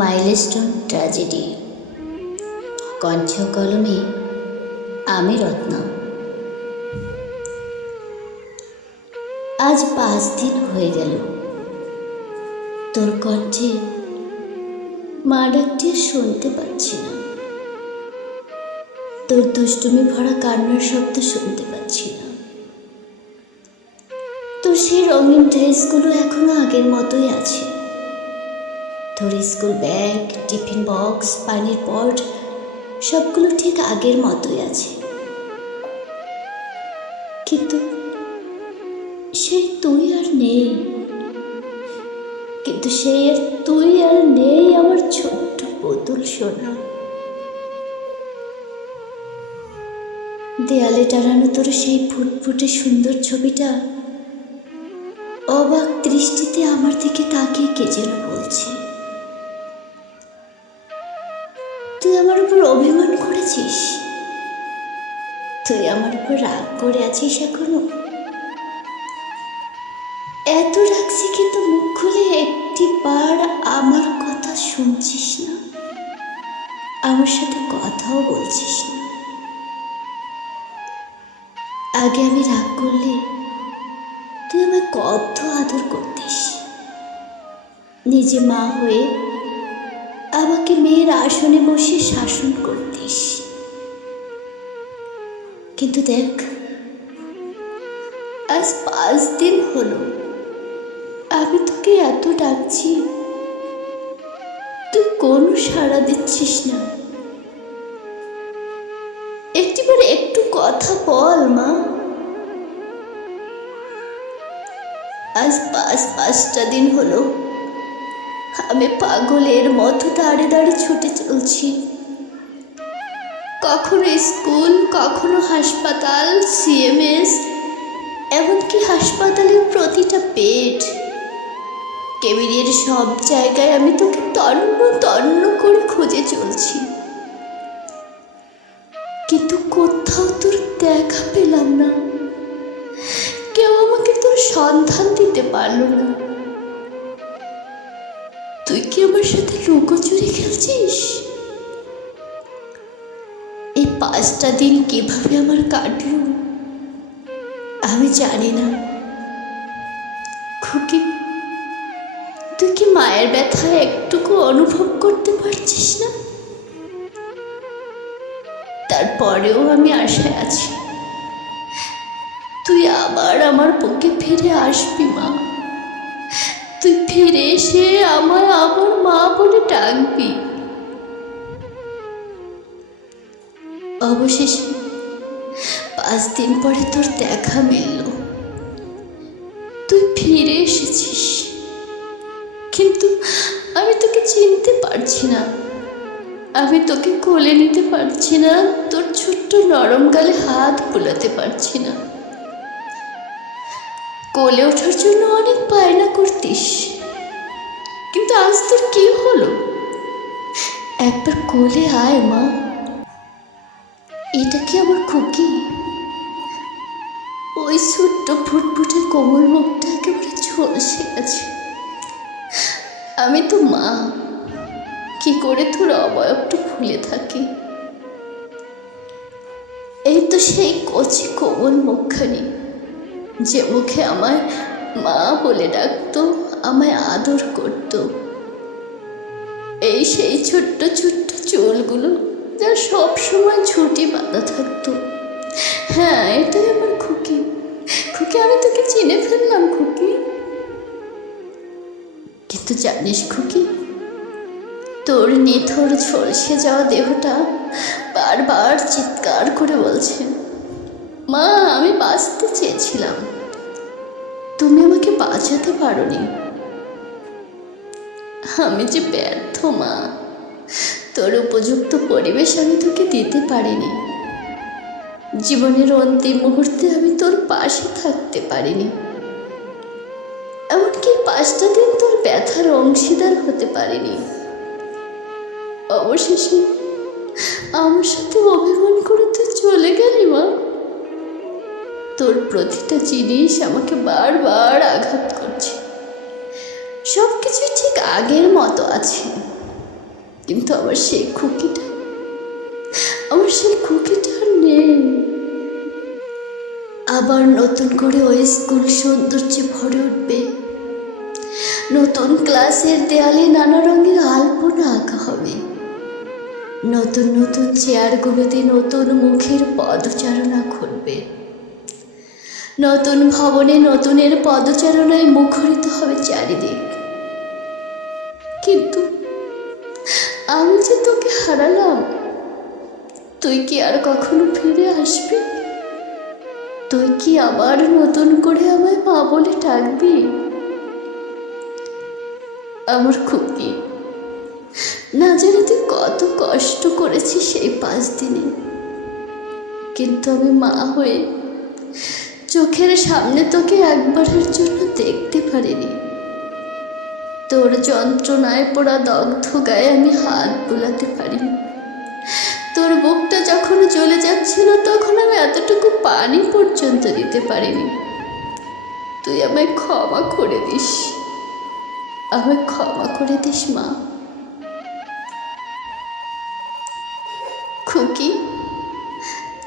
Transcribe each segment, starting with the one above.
Milestone tragedy. কণ্ঠ কলমে আমি রত্না। আজ 5 দিন হয়ে গেল তোর কণ্ঠে মা ডাকটি শুনতে পাচ্ছি না। তোর দুষ্টুমি ভরা কান্নার শব্দ শুনতে পাচ্ছি না। তোর সেই রঙিন ড্রেসগুলো এখনো আগের মতোই আছে। তোর স্কুল ব্যাগ, টিফিন বক্স, পানির পট সবগুলো ঠিক আগের মতোই আছে। কিন্তু সেই তুই আর নেই। তুই আর নেই আমার ছোট্ট পুতুল সোনা। দেয়ালে টানানো তোর সেই ফুটফুটে সুন্দর ছবিটা অবাক দৃষ্টিতে আমার দিকে তাকিয়ে কে যেন বলছে, তুই আমার উপর অভিমান করেছিস? তুই আমার উপর রাগ করে আছিস এখনো? এত রাখছি কিন্তু মুখ খুলে একটি বার আমার কথা শুনছিস না, আমার সাথে কথাও বলছিস না। আগে আমি রাগ করলে তুই আমায় কত আদর করতিস, নিজে মা হয়ে আমাকে মেয়ের আসনে বসে শাসন করতিস। কিন্তু দেখ, আজ 5 দিন হলো আমি তোকে এত ডাকছি, তুই কোনো সাড়া দিচ্ছিস না। একটু কথা বল মা। আজ 5টা দিন হলো আমি পাগলের মতো দাঁড়ে দাঁড়ে ছুটে চলছি। কখনো স্কুল, কখনো হাসপাতাল, সিএমএস, এমনকি হাসপাতালের প্রতিটা বেড, কেবিনের সব জায়গায় আমি তোকে তন্ন তন্ন করে খুঁজে চলছি। কিন্তু কোথাও তোর দেখা পেলাম না। কেউ আমাকে তোর সন্ধান দিতে পারলো না। তুই কি আমার সাথে লুকোচুরি খেলছিস? এই 5টা দিন কিভাবে আমার কাটলো আমি জানি না। খুকি, তুই কি মায়ের ব্যথা একটুকু অনুভব করতে পারছিস না? তারপরেও আমি আশায় আছি তুই আবার আমার বুকে ফিরে আসবি মা। তুই ফিরে এসে আমায় আমার মা বলে ডাকবি। অবশেষে 5 দিন পরে তোর দেখা মিলল। তুই ফিরে এসেছিস, কিন্তু আমি তোকে চিনতে পারছি না। আমি তোকে কোলে নিতে পারছি না, তোর ছোট্ট নরম গালে হাত বুলাতে পারছি না। কোলে ওঠার জন্য অনেক বায়না করতিস, কিন্তু আজ তোর কি হলো? একবার কোলে আয় মা। এটা কি আমার খুকি? ওই ছোট্ট ফুটফুটে কোমল মুখটা একেবারে ঝলসে গেছে। আমি তো মা, কি করে তোর অবয়বটা ভুলে থাকি? এই তো সেই কচি কোমল মুখখানি, যে মুখে আমায় মা বলে ডাকতো, আমায় আদর করত। এই সেই ছোট্ট ছোট্ট চুলগুলো যা সব সময় ঝুঁটি বাঁধা থাকতো। হ্যাঁ, এটাই আমার খুকি। খুকি, আমি তোকে চিনে ফেললাম খুকি। কিন্তু জানিস খুকি, তোর নিথর ঝলসে যাওয়া দেহটা বারবার চিৎকার করে বলছে, মা আমি বাঁচতে চেয়েছিলাম, তুমি আমাকে বাঁচাতে পারোনি। আমি যে ব্যর্থ মা, তোর উপযুক্ত পরিবেশ আমি তোকে দিতে পারিনি। জীবনের অন্তিম মুহূর্তে আমি তোর পাশে থাকতে পারিনি। এমনকি 5টা দিন তোর ব্যথার অংশীদার হতে পারিনি। অবশেষে আমার সাথে অভিমান করে তুই চলে গেলি মা। তোর প্রতিটা জিনিস আমাকে বারবার আঘাত করছে। সব কিছুই ঠিক আগের মতো আছে, কিন্তু আমার সেই খুকিটা আর নেই। আবার নতুন করে ওই স্কুল সৌন্দর্যে ভরে উঠবে। নতুন ক্লাসের দেয়ালে নানা রঙের আলপনা আঁকা হবে। নতুন নতুন চেয়ারগুলোতে নতুন মুখের পদচারণা ঘটবে। নতুন ভবনে নতুনের পদচারণায় মুখরিত হবে চারিদিক। কিন্তু আমি যে তোকে হারালাম, তুই কি আর কখনো ফিরে আসবি? তুই কি আবার নতুন করে আমায় মা বলে ডাকবি? আমার খুকি, না জানি তুই কত কষ্ট করেছিস সেই 5 দিনে, কিন্তু আমি মা হয়ে চোখের সামনে তোকে একবারের জন্য দেখতে পারিনি। তোর যন্ত্রণায় পোড়া দগ্ধ গায়ে আমি হাত বুলাতে পারিনি। তোর বুকটা যখন জ্বলে যাচ্ছিল তখন আমি এতটুকু পানি পর্যন্ত দিতে পারিনি। তুই আমায় ক্ষমা করে দিস, আমায় ক্ষমা করে দিস মা। খুকি,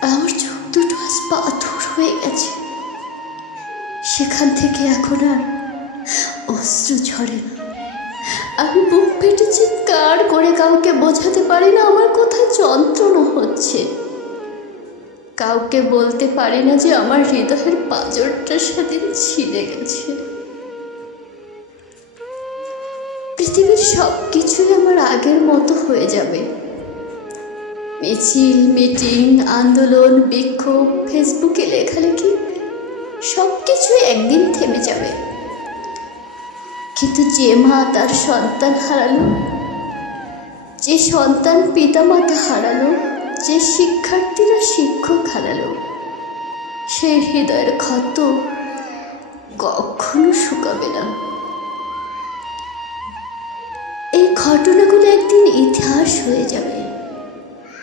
আমার চোখ দুটো আজ পাথর হয়ে গেছে। সেখান থেকে এখন আর অশ্রু ঝরে না। আমি বুক ফেটে চিৎকার করে কাউকে বোঝাতে পারি না আমার কোথায় যন্ত্রণা হচ্ছে। কাউকে বলতে পারি না যে আমার হৃদয়ের পাঁজরটা সেদিন ছিঁড়ে গেছে। পৃথিবীর সব কিছুই আমার আগের মতো হয়ে যাবে। মিছিল, মিটিং, আন্দোলন, বিক্ষোভ, ফেসবুকে লেখালেখি সব কিছুই একদিন থেমে যাবে। কিন্তু যে মা তার সন্তান হারালো, যে সন্তান পিতামাতা হারালো, যে শিক্ষার্থীরা শিক্ষক হারালো, সেই হৃদয়ের ক্ষত কখনো শুকাবে না। এই ঘটনাগুলো একদিন ইতিহাস হয়ে যাবে।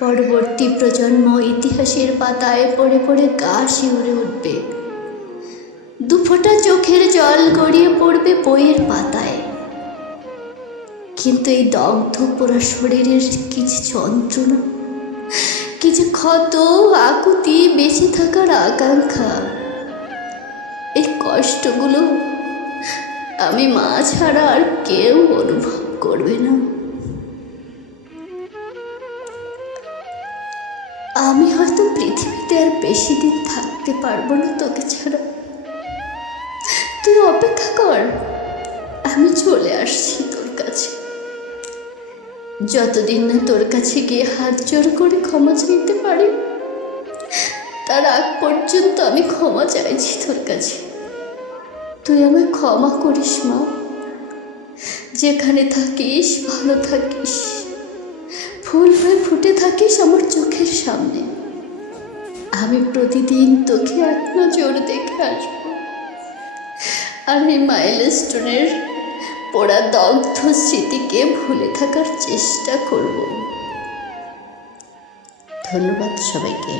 পরবর্তী প্রজন্ম ইতিহাসের পাতায় পড়ে পড়ে গা শিউরে উঠবে। দুফোঁটা চোখের জল গড়িয়ে পড়বে বইয়ের পাতায়। কিন্তু এই দগ্ধ পোড়া শরীরের কিছু যন্ত্রণা, কিছু ক্ষত, আকুতি, বেঁচে থাকার আকাঙ্ক্ষা, এই কষ্টগুলো আমি মা ছাড়া আর কেউ অনুভব করবে না। আমি হয়তো পৃথিবীতে আর বেশি দিন থাকতে পারবো না তোকে ছাড়া। তুই অপেক্ষা কর, আমি চলে আসছি তোর কাছে। যতদিন না তোর কাছে গিয়ে হাত জোর করে ক্ষমা চাইতে পারি, তার আগ পর্যন্ত আমি ক্ষমা চাইছি তোর কাছে। তুই আমায় ক্ষমা করিস মা। যেখানে থাকিস ভালো থাকিস, ফুল হয়ে ফুটে থাকিস আমার চোখের সামনে। আমি প্রতিদিন তোকে এক নজর দেখে আসবো, আর এই মাইলস্টোনের পোড়া দগ্ধ স্মৃতিকে ভুলে থাকার চেষ্টা করব। ধন্যবাদ সবাইকে।